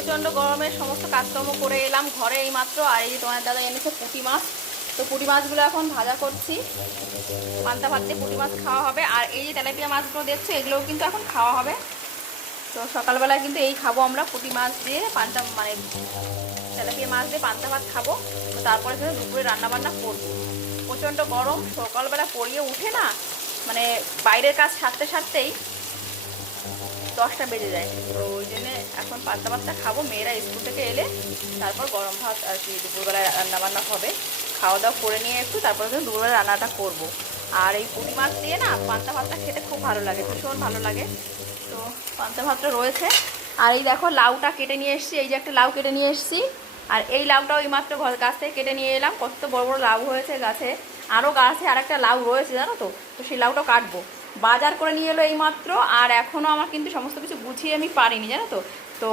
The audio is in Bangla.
প্রচণ্ড গরমে সমস্ত কাজকর্ম করে এলাম ঘরে এইমাত্র। আর এই যে তোমার দাদা এনেছে পুঁটি মাছ, তো পুঁটি মাছগুলো এখন ভাজা করছি। পান্তা ভাত দিয়ে পুঁটি মাছ খাওয়া হবে। আর এই যে তেলাপিয়া মাছগুলো দেখছো, এগুলোও কিন্তু এখন খাওয়া হবে। তো সকালবেলায় কিন্তু এই খাবো আমরা, পুঁটি মাছ দিয়ে পান্তা মানে তেলাপিয়া মাছ দিয়ে পান্তা ভাত খাবো। তো তারপরে কিন্তু দুপুরে রান্নাবান্না করবো। প্রচণ্ড গরম, সকালবেলা পড়িয়ে উঠে না মানে বাইরের কাজ সারতে সারতেই 10টা বেজে যায়। তো ওই জন্যে এখন পান্তা ভাতটা খাবো, মেয়েরা স্কুল থেকে এলে তারপর গরম ভাত আর কি দুপুরবেলায় রান্নাবান্না হবে। খাওয়া দাওয়া করে নিয়ে একটু তারপরে কিন্তু দুপুরবেলা রান্নাটা করব। আর এই পুঁটি মাছ দিয়ে না পান্তা ভাতটা খেতে খুব ভালো লাগে, ভীষণ ভালো লাগে। তো পান্তা ভাতটা রয়েছে। আর এই দেখো লাউটা কেটে নিয়ে এসেছি, এই যে একটা লাউ কেটে নিয়ে এসেছি। আর এই লাউটাও এই মাত্র গাছ থেকে কেটে নিয়ে এলাম। কত বড় বড় লাউ হয়েছে গাছে, আরও গাছে আর একটা লাউ রয়েছে জানো তো। তো সেই লাউটাও কাটবো। বাজার করে নিয়ে এলো এইমাত্র, আর এখনও আমার কিন্তু সমস্ত কিছু গুছিয়ে আমি পারিনি জানো তো। তো